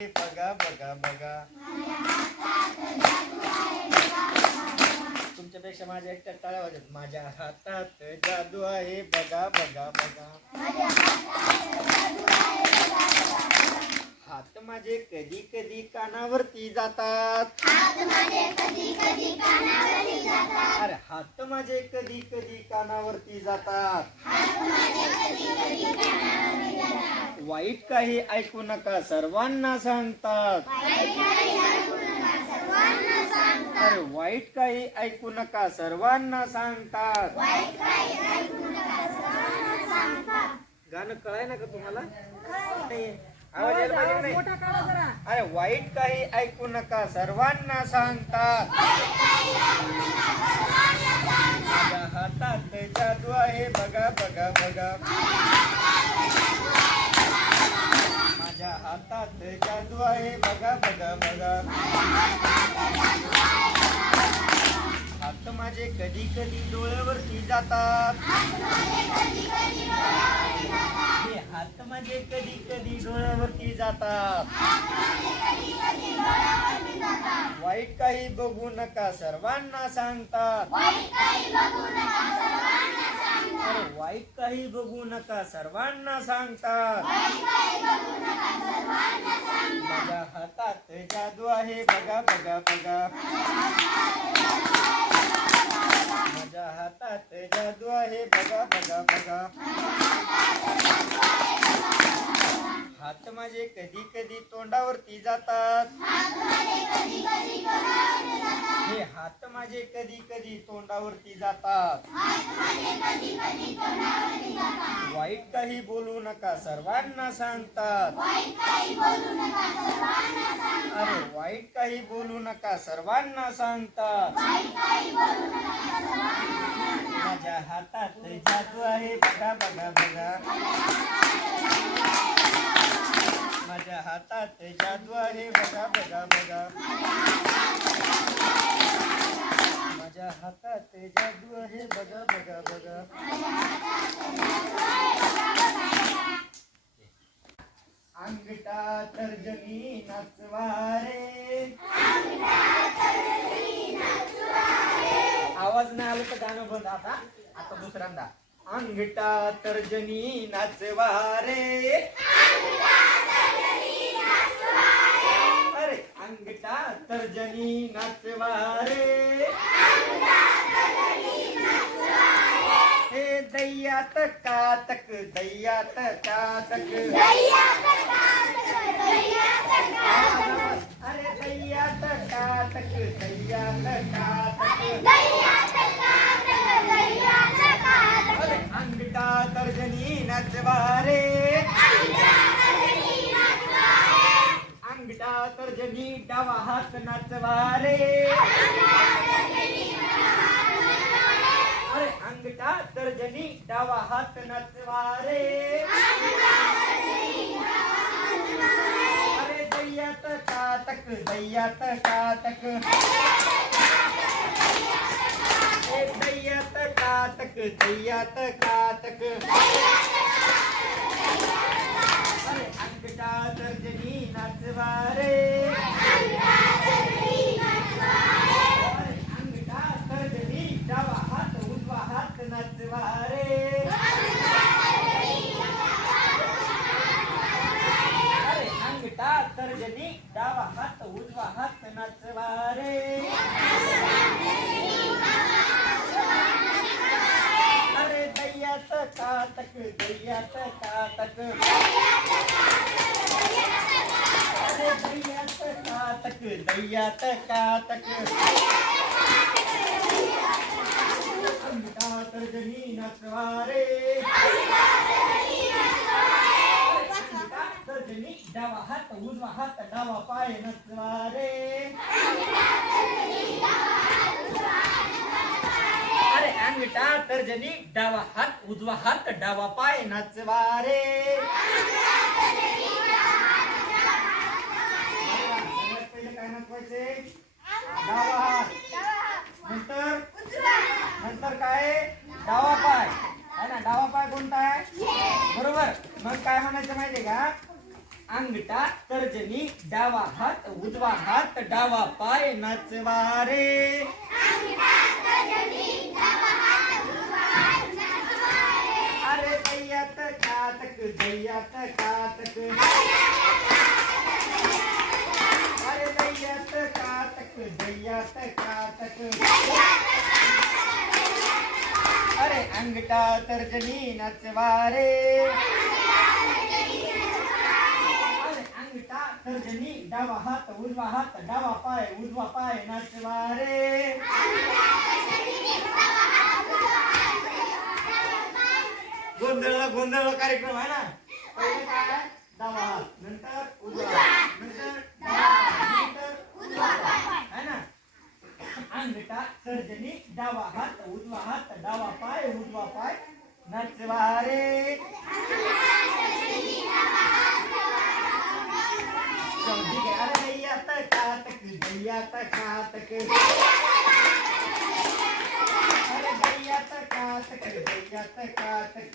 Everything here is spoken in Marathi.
बघा बघा बघा तुमच्यापेक्षा माझ्या एकट्या टाळ्या वाजत. माझ्या हातात जादू आहे बघा बघा बघा. हात माझे कधी कधी कानावरती जातात. अरे हात माझे कधी कधी कानावरती जातात. वाईट काही ऐकू नका सर्वांना सांगतात. अरे वाईट काही ऐकू नका सर्वांना सांगतात. गाणं कळाय ना का तुम्हाला? आवाज यायला पाहिजे नाही. अरे वाईट काही ऐकू नका सर्वांना सांगतात. माझ्या हातात जादू आहे बघा बघा बघा. माझ्या हातात जादू आहे बघा बघा बघा. हात माझे कधी कधी डोळ्यावरती जातात. हे हात माझे कधी कधी डोळ्यावरती जातात. वाईट काही बघू नका सर्वांना सांगतात. अरे वाईट काही बघू नका सर्वांना सांगतात. माझ्या हातात जादू आहे बघा बघा बघा. माझ्या हातात जादू आहे बघा बघा बघा. हात माझे कधी कधी तोंडावरती जातात. हे हात माझे कधी कधी तोंडावरती जातात. वाईट काही बोलू नका सर्वांना सांगतात. अरे वाईट काही बोलू नका सर्वांना सांगतात. माझ्या हातात जादू आहे बघा बघा बघा. माझ्या हातात जादू आहे बघा बघा बघा. माझ्या हातात जादू आहे बघा बघा बघा. अंगठा तर्जनी नचवारे. आवाज नाही आला तर गाणं बंद. आता दुसऱ्यांदा. अंगठा तर्जनी नाचवारे. अरे अंगठा तर्जनी नाचवारे. हे दैयात कातक दैयात कातक. अरे दैयात कातक दैयात कातक. अरे अंगठा तर्जनी नचवारे. अंगठा तर्जनी डावा हात नचवारे. अरे अंगठा तर्जनी डावा हात नचवारे. अरे दैयात कातक दैयात कातक. दैयात कातक दैयात कातक. अरे अंगठा तर्जनी नचवारे. अरे अंगठा तर्जनी डावा हात उजवा हात नचवारे. अरे अंगठा तर्जनी डावा हात उजवा हात नचवारे. अरे दैयात कातक दैयात कातक. अरे दैयात कातक दैयात कातक. अंगठा तर्जनी नचवारे. अंगठा तर्जनी डावा हात उजवा हात डावा पाय नचवारे. अरे अंगठा तर्जनी डावा हात उजवा हात डावा पाय नचवारे. पहिले काय नचवायचे? डावा हात. नंतर काय? डावा पाय आहे ना. डावा पाय कोणता आहे? बरोबर. मग काय म्हणायचं माहितीये का? अंगठा तर्जनी डावा हात उजवा हात डावा पाय नाचवा रे. अरे दैयात कातक दैयात कातक, अरे दैयात कातक दैयात कातक, अरे अंगठा तर्जनी नाचवा रे. अरे अंगठा तर्जनी डावा हात उजवा हात डावा पाय नाचवा रे. गोंधळ कार्यक्रम आहे ना. पहिले काय डावा हात नंतर उजवा नंतर नंतर उजवा आहे ना. अंगठा तर्जनी डावा हात उजवा हात डावा पाय नाचवा रे. समजी घ्या. अरे दैयात कातक दैयात कातक, अरे दैयात कातक दैयात कातक.